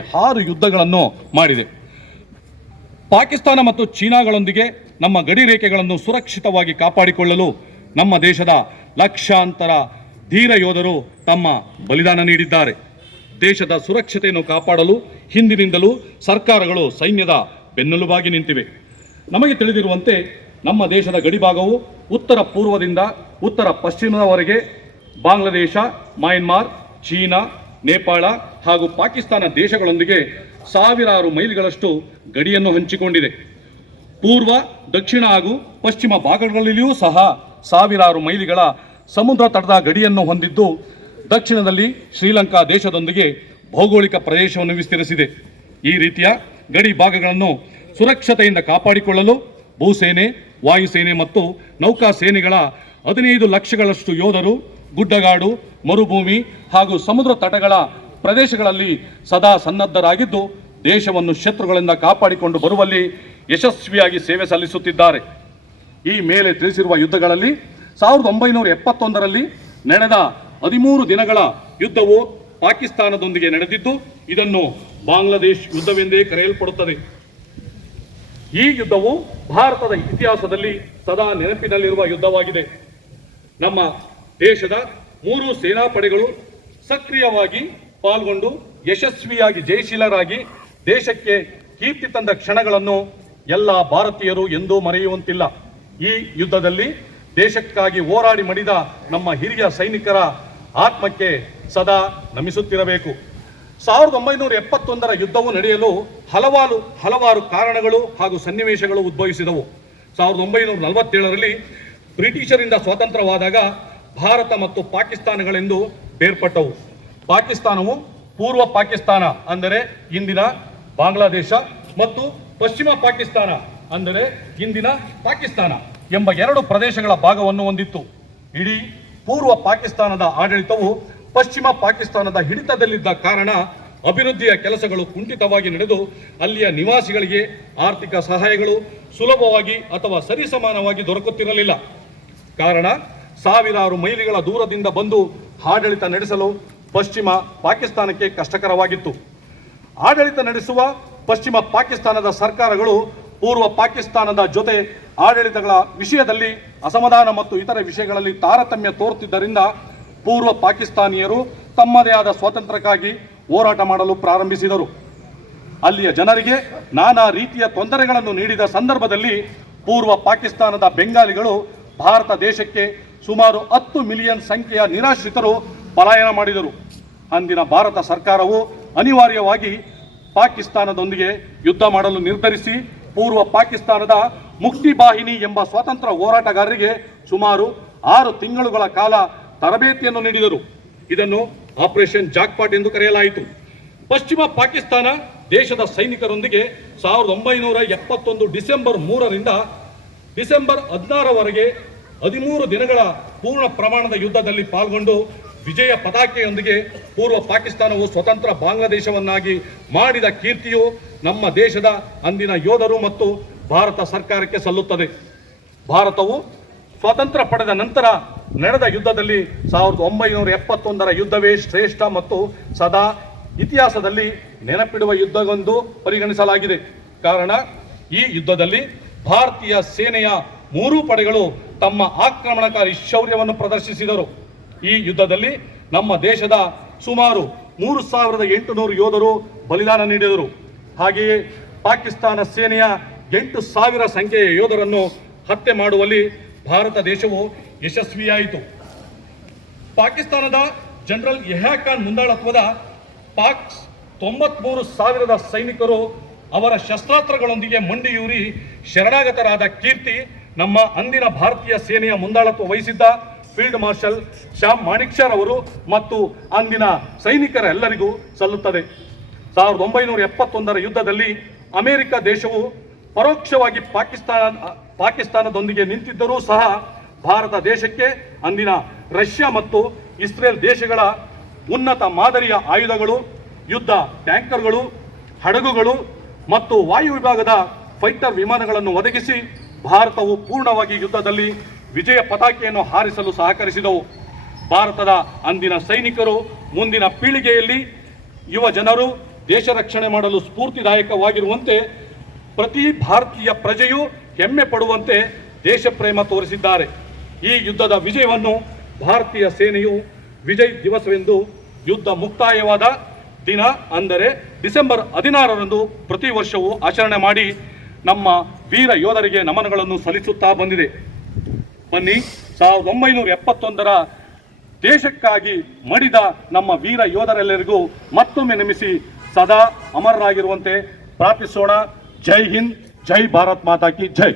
6 ಯುದ್ಧಗಳನ್ನು ಮಾಡಿದೆ. ಪಾಕಿಸ್ತಾನ ಮತ್ತು ಚೀನಾಗಳೊಂದಿಗೆ ನಮ್ಮ ಗಡಿ ರೇಖೆಗಳನ್ನು ಸುರಕ್ಷಿತವಾಗಿ ಕಾಪಾಡಿಕೊಳ್ಳಲು ನಮ್ಮ ದೇಶದ ಲಕ್ಷಾಂತರ ಧೀರ ಯೋಧರು ತಮ್ಮ ಬಲಿದಾನ ನೀಡಿದ್ದಾರೆ. ದೇಶದ ಸುರಕ್ಷತೆಯನ್ನು ಕಾಪಾಡಲು ಹಿಂದಿನಿಂದಲೂ ಸರ್ಕಾರಗಳು ಸೈನ್ಯದ ಬೆನ್ನೆಲುಬಾಗಿ ನಿಂತಿವೆ. ನಮಗೆ ತಿಳಿದಿರುವಂತೆ ನಮ್ಮ ದೇಶದ ಗಡಿಭಾಗವು ಉತ್ತರ ಪೂರ್ವದಿಂದ ಉತ್ತರ ಪಶ್ಚಿಮದವರೆಗೆ ಬಾಂಗ್ಲಾದೇಶ, ಮಯನ್ಮಾರ್, ಚೀನಾ, ನೇಪಾಳ ಹಾಗೂ ಪಾಕಿಸ್ತಾನ ದೇಶಗಳೊಂದಿಗೆ ಸಾವಿರಾರು ಮೈಲಿಗಳಷ್ಟು ಗಡಿಯನ್ನು ಹಂಚಿಕೊಂಡಿದೆ. ಪೂರ್ವ, ದಕ್ಷಿಣ ಹಾಗೂ ಪಶ್ಚಿಮ ಭಾಗಗಳಲ್ಲಿಯೂ ಸಹ ಸಾವಿರಾರು ಮೈಲಿಗಳ ಸಮುದ್ರ ತಟದ ಗಡಿಯನ್ನು ಹೊಂದಿದ್ದು, ದಕ್ಷಿಣದಲ್ಲಿ ಶ್ರೀಲಂಕಾ ದೇಶದೊಂದಿಗೆ ಭೌಗೋಳಿಕ ಪ್ರದೇಶವನ್ನು ವಿಸ್ತರಿಸಿದೆ. ಈ ರೀತಿಯ ಗಡಿ ಭಾಗಗಳನ್ನು ಸುರಕ್ಷತೆಯಿಂದ ಕಾಪಾಡಿಕೊಳ್ಳಲು ಭೂಸೇನೆ, ವಾಯುಸೇನೆ ಮತ್ತು ನೌಕಾ ಸೇನೆಗಳ 15 ಲಕ್ಷಗಳಷ್ಟು ಯೋಧರು ಗುಡ್ಡಗಾಡು, ಮರುಭೂಮಿ ಹಾಗೂ ಸಮುದ್ರ ತಟಗಳ ಪ್ರದೇಶಗಳಲ್ಲಿ ಸದಾ ಸನ್ನದ್ಧರಾಗಿದ್ದು, ದೇಶವನ್ನು ಶತ್ರುಗಳಿಂದ ಕಾಪಾಡಿಕೊಂಡು ಬರುವಲ್ಲಿ ಯಶಸ್ವಿಯಾಗಿ ಸೇವೆ ಸಲ್ಲಿಸುತ್ತಿದ್ದಾರೆ. ಈ ಮೇಲೆ ತಿಳಿಸಿರುವ ಯುದ್ಧಗಳಲ್ಲಿ 1971ರಲ್ಲಿ ನಡೆದ 13 ದಿನಗಳ ಯುದ್ಧವು ಪಾಕಿಸ್ತಾನದೊಂದಿಗೆ ನಡೆದಿದ್ದು, ಇದನ್ನು ಬಾಂಗ್ಲಾದೇಶ್ ಯುದ್ಧವೆಂದೇ ಕರೆಯಲ್ಪಡುತ್ತದೆ. ಈ ಯುದ್ಧವು ಭಾರತದ ಇತಿಹಾಸದಲ್ಲಿ ಸದಾ ನೆನಪಿನಲ್ಲಿರುವ ಯುದ್ಧವಾಗಿದೆ. ನಮ್ಮ ದೇಶದ 3 ಸೇನಾಪಡೆಗಳು ಸಕ್ರಿಯವಾಗಿ ಪಾಲ್ಗೊಂಡು ಯಶಸ್ವಿಯಾಗಿ ಜಯಶೀಲರಾಗಿ ದೇಶಕ್ಕೆ ಕೀರ್ತಿ ತಂದ ಕ್ಷಣಗಳನ್ನು ಎಲ್ಲ ಭಾರತೀಯರು ಎಂದೂ ಮರೆಯುವಂತಿಲ್ಲ. ಈ ಯುದ್ಧದಲ್ಲಿ ದೇಶಕ್ಕಾಗಿ ಹೋರಾಡಿ ಮಡಿದ ನಮ್ಮ ಹಿರಿಯ ಸೈನಿಕರ ಆತ್ಮಕ್ಕೆ ಸದಾ ನಮಿಸುತ್ತಿರಬೇಕು. 1971ರ ಯುದ್ಧವು ನಡೆಯಲು ಹಲವಾರು ಕಾರಣಗಳು ಹಾಗೂ ಸನ್ನಿವೇಶಗಳು ಉದ್ಭವಿಸಿದವು. 1947ರಲ್ಲಿ ಬ್ರಿಟಿಷರಿಂದ ಸ್ವಾತಂತ್ರ್ಯವಾದಾಗ ಭಾರತ ಮತ್ತು ಪಾಕಿಸ್ತಾನಗಳೆಂದು ಬೇರ್ಪಟ್ಟವು. ಪಾಕಿಸ್ತಾನವು ಪೂರ್ವ ಪಾಕಿಸ್ತಾನ ಅಂದರೆ ಇಂದಿನ ಬಾಂಗ್ಲಾದೇಶ ಮತ್ತು ಪಶ್ಚಿಮ ಪಾಕಿಸ್ತಾನ ಅಂದರೆ ಇಂದಿನ ಪಾಕಿಸ್ತಾನ ಎಂಬ 2 ಪ್ರದೇಶಗಳ ಭಾಗವನ್ನು ಹೊಂದಿತ್ತು. ಇಡೀ ಪೂರ್ವ ಪಾಕಿಸ್ತಾನದ ಆಡಳಿತವು ಪಶ್ಚಿಮ ಪಾಕಿಸ್ತಾನದ ಹಿಡಿತದಲ್ಲಿದ್ದ ಕಾರಣ ಅಭಿವೃದ್ಧಿಯ ಕೆಲಸಗಳು ಕುಂಠಿತವಾಗಿ ನಡೆದು ಅಲ್ಲಿಯ ನಿವಾಸಿಗಳಿಗೆ ಆರ್ಥಿಕ ಸಹಾಯಗಳು ಸುಲಭವಾಗಿ ಅಥವಾ ಸರಿಸಮಾನವಾಗಿ ದೊರಕುತ್ತಿರಲಿಲ್ಲ. ಕಾರಣ ಸಾವಿರಾರು ಮೈಲಿಗಳ ದೂರದಿಂದ ಬಂದು ಆಡಳಿತ ನಡೆಸಲು ಪಶ್ಚಿಮ ಪಾಕಿಸ್ತಾನಕ್ಕೆ ಕಷ್ಟಕರವಾಗಿತ್ತು. ಆಡಳಿತ ನಡೆಸುವ ಪಶ್ಚಿಮ ಪಾಕಿಸ್ತಾನದ ಸರ್ಕಾರಗಳು ಪೂರ್ವ ಪಾಕಿಸ್ತಾನದ ಜೊತೆ ಆಡಳಿತಗಳ ವಿಷಯದಲ್ಲಿ ಅಸಮಾಧಾನ ಮತ್ತು ಇತರ ವಿಷಯಗಳಲ್ಲಿ ತಾರತಮ್ಯ ತೋರುತ್ತಿದ್ದರಿಂದ ಪೂರ್ವ ಪಾಕಿಸ್ತಾನಿಯರು ತಮ್ಮದೇ ಆದ ಸ್ವಾತಂತ್ರ್ಯಕ್ಕಾಗಿ ಹೋರಾಟ ಮಾಡಲು ಪ್ರಾರಂಭಿಸಿದರು. ಅಲ್ಲಿಯ ಜನರಿಗೆ ನಾನಾ ರೀತಿಯ ತೊಂದರೆಗಳನ್ನು ನೀಡಿದ ಸಂದರ್ಭದಲ್ಲಿ ಪೂರ್ವ ಪಾಕಿಸ್ತಾನದ ಬೆಂಗಾಲಿಗಳು ಭಾರತ ದೇಶಕ್ಕೆ ಸುಮಾರು 10 ಮಿಲಿಯನ್ ಸಂಖ್ಯೆಯ ನಿರಾಶ್ರಿತರು ಪಲಾಯನ ಮಾಡಿದರು. ಅಂದಿನ ಭಾರತ ಸರ್ಕಾರವು ಅನಿವಾರ್ಯವಾಗಿ ಪಾಕಿಸ್ತಾನದೊಂದಿಗೆ ಯುದ್ಧ ಮಾಡಲು ನಿರ್ಧರಿಸಿ ಪೂರ್ವ ಪಾಕಿಸ್ತಾನದ ಮುಕ್ತಿ ಬಾಹಿನಿ ಎಂಬ ಸ್ವಾತಂತ್ರ್ಯ ಹೋರಾಟಗಾರರಿಗೆ ಸುಮಾರು 6 ತಿಂಗಳುಗಳ ಕಾಲ ತರಬೇತಿಯನ್ನು ನೀಡಿದರು. ಇದನ್ನು ಆಪರೇಷನ್ ಜಾಕ್ಪಾಟ್ ಎಂದು ಕರೆಯಲಾಯಿತು. ಪಶ್ಚಿಮ ಪಾಕಿಸ್ತಾನ ದೇಶದ ಸೈನಿಕರೊಂದಿಗೆ 1971 ಡಿಸೆಂಬರ್ 3ರಿಂದ ಡಿಸೆಂಬರ್ 16ರವರೆಗೆ 13 ದಿನಗಳ ಪೂರ್ಣ ಪ್ರಮಾಣದ ಯುದ್ಧದಲ್ಲಿ ಪಾಲ್ಗೊಂಡು ವಿಜಯ ಪತಾಕೆಯೊಂದಿಗೆ ಪೂರ್ವ ಪಾಕಿಸ್ತಾನವು ಸ್ವತಂತ್ರ ಬಾಂಗ್ಲಾದೇಶವನ್ನಾಗಿ ಮಾಡಿದ ಕೀರ್ತಿಯು ನಮ್ಮ ದೇಶದ ಅಂದಿನ ಯೋಧರು ಮತ್ತು ಭಾರತ ಸರ್ಕಾರಕ್ಕೆ ಸಲ್ಲುತ್ತದೆ. ಭಾರತವು ಸ್ವಾತಂತ್ರ್ಯ ಪಡೆದ ನಂತರ ನಡೆದ ಯುದ್ಧದಲ್ಲಿ 1971ರ ಯುದ್ಧವೇ ಶ್ರೇಷ್ಠ ಮತ್ತು ಸದಾ ಇತಿಹಾಸದಲ್ಲಿ ನೆನಪಿಡುವ ಯುದ್ಧವೆಂದು ಪರಿಗಣಿಸಲಾಗಿದೆ. ಕಾರಣ ಈ ಯುದ್ಧದಲ್ಲಿ ಭಾರತೀಯ ಸೇನೆಯ 3 ಪಡೆಗಳು ತಮ್ಮ ಆಕ್ರಮಣಕಾರಿ ಶೌರ್ಯವನ್ನು ಪ್ರದರ್ಶಿಸಿದರು. ಈ ಯುದ್ಧದಲ್ಲಿ ನಮ್ಮ ದೇಶದ ಸುಮಾರು 3800 ಯೋಧರು ಬಲಿದಾನ ನೀಡಿದರು. ಹಾಗೆಯೇ ಪಾಕಿಸ್ತಾನ ಸೇನೆಯ 8000 ಸಂಖ್ಯೆಯ ಯೋಧರನ್ನು ಹತ್ಯೆ ಮಾಡುವಲ್ಲಿ ಭಾರತ ದೇಶವು ಯಶಸ್ವಿಯಾಯಿತು. ಪಾಕಿಸ್ತಾನದ ಜನರಲ್ ಯಹ್ಯಾ ಖಾನ್ ಮುಂದಾಳತ್ವದ ಪಾಕ್ 93,000 ಸೈನಿಕರು ಅವರ ಶಸ್ತ್ರಾಸ್ತ್ರಗಳೊಂದಿಗೆ ಮಂಡಿಯೂರಿ ಶರಣಾಗತರಾದ ಕೀರ್ತಿ ನಮ್ಮ ಅಂದಿನ ಭಾರತೀಯ ಸೇನೆಯ ಮುಂದಾಳತ್ವ ವಹಿಸಿದ್ದ ಫೀಲ್ಡ್ ಮಾರ್ಷಲ್ ಶ್ಯಾಮ್ ಮಾಣಿಕ್ಶರ್ ಅವರು ಮತ್ತು ಅಂದಿನ ಸೈನಿಕರೆಲ್ಲರಿಗೂ ಸಲ್ಲುತ್ತದೆ. 1971ರ ಯುದ್ಧದಲ್ಲಿ ಅಮೆರಿಕ ದೇಶವು ಪರೋಕ್ಷವಾಗಿ ಪಾಕಿಸ್ತಾನದೊಂದಿಗೆ ನಿಂತಿದ್ದರೂ ಸಹ ಭಾರತ ದೇಶಕ್ಕೆ ಅಂದಿನ ರಷ್ಯಾ ಮತ್ತು ಇಸ್ರೇಲ್ ದೇಶಗಳ ಉನ್ನತ ಮಾದರಿಯ ಆಯುಧಗಳು, ಯುದ್ಧ ಟ್ಯಾಂಕರ್ಗಳು, ಹಡಗುಗಳು ಮತ್ತು ವಾಯು ವಿಭಾಗದ ಫೈಟರ್ ವಿಮಾನಗಳನ್ನು ಒದಗಿಸಿ ಭಾರತವು ಪೂರ್ಣವಾಗಿ ಯುದ್ಧದಲ್ಲಿ ವಿಜಯ ಪತಾಕೆಯನ್ನು ಹಾರಿಸಲು ಸಹಕರಿಸಿದವು. ಭಾರತದ ಅಂದಿನ ಸೈನಿಕರು ಮುಂದಿನ ಪೀಳಿಗೆಯಲ್ಲಿ ಯುವ ಜನರು ದೇಶ ರಕ್ಷಣೆ ಮಾಡಲು ಸ್ಫೂರ್ತಿದಾಯಕವಾಗಿರುವಂತೆ ಪ್ರತಿ ಭಾರತೀಯ ಪ್ರಜೆಯೂ ಹೆಮ್ಮೆ ಪಡುವಂತೆ ದೇಶ ಪ್ರೇಮ ತೋರಿಸಿದ್ದಾರೆ. ಈ ಯುದ್ಧದ ವಿಜಯವನ್ನು ಭಾರತೀಯ ಸೇನೆಯು ವಿಜಯ್ ದಿವಸವೆಂದು ಯುದ್ಧ ಮುಕ್ತಾಯವಾದ ದಿನ ಅಂದರೆ ಡಿಸೆಂಬರ್ 16ರಂದು ಪ್ರತಿ ವರ್ಷವೂ ಆಚರಣೆ ಮಾಡಿ ನಮ್ಮ ವೀರ ಯೋಧರಿಗೆ ನಮನಗಳನ್ನು ಸಲ್ಲಿಸುತ್ತಾ ಬಂದಿದೆ. ಬನ್ನಿ, 1971ರ ದೇಶಕ್ಕಾಗಿ ಮಡಿದ ನಮ್ಮ ವೀರ ಯೋಧರೆಲ್ಲರಿಗೂ ಮತ್ತೊಮ್ಮೆ ನಮಿಸಿ ಸದಾ ಅಮರರಾಗಿರುವಂತೆ ಪ್ರಾರ್ಥಿಸೋಣ. ಜೈ ಹಿಂದ್, ಜೈ ಭಾರತ್ ಮಾತಾ ಕಿ ಜೈ.